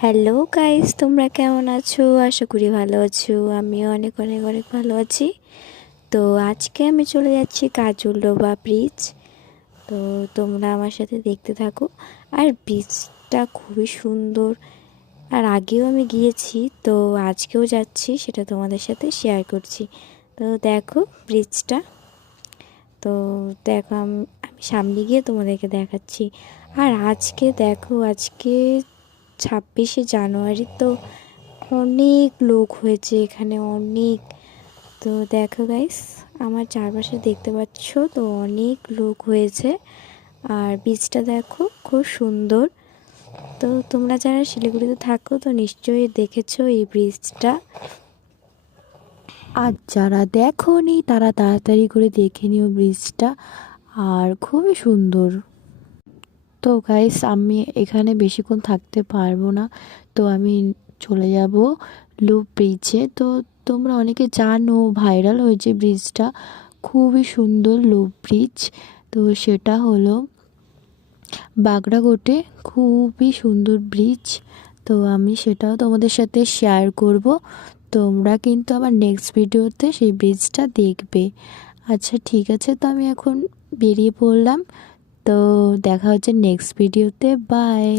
Hello guys, তোমরা কেমন আছো? আশা করি ভালো আছো। আমিও অনেক অনেক অনেক ভালো আছি। তো আজকে আমি চলে যাচ্ছি কাজলডোবা ব্রিজ। তো তোমরা আমার সাথে দেখতে থাকো। আর ব্রিজটা খুবই সুন্দর। আর আগেও আমি গিয়েছি, তো আজকেও যাচ্ছি, সেটা তোমাদের সাথে শেয়ার করছি। তো দেখো ব্রিজটা। তো দেখো আমি সামনে গিয়ে তোমাদেরকে দেখাচ্ছি। আর আজকে দেখো, আজকে 26শে জানুয়ারি। তো অনেক লোক হয়েছে এখানে, অনেক। তো দেখো গাইস, আমার চারপাশে দেখতে পাচ্ছ, তো অনেক লোক হয়েছে। আর বীজটা দেখো খুব সুন্দর। তো তোমরা যারা শিলিগুড়িতে থাকো, তো নিশ্চয়ই দেখেছো এই ব্রিজটা। আর যারা দেখোনি তারা তাড়াতাড়ি করে দেখে নিও ব্রিজটা, আর খুবই সুন্দর। তো গাইস, আমি এখানে বেশিক্ষণ থাকতে পারবো না, তো আমি চলে যাব লুপ ব্রিজে। তো তোমরা অনেকে জানো, ভাইরাল হয়েছে ব্রিজটা, খুবই সুন্দর লুপ ব্রিজ। তো সেটা হলো বাগড়াকোটে, খুবই সুন্দর ব্রিজ। তো আমি সেটাও তোমাদের সাথে শেয়ার করব। তোমরা কিন্তু আমার নেক্সট ভিডিওতে সেই ব্রিজটা দেখবে। আচ্ছা ঠিক আছে, তো আমি এখন বেরিয়ে পড়লাম। তো দেখা হচ্ছে নেক্সট ভিডিওতে। বাই।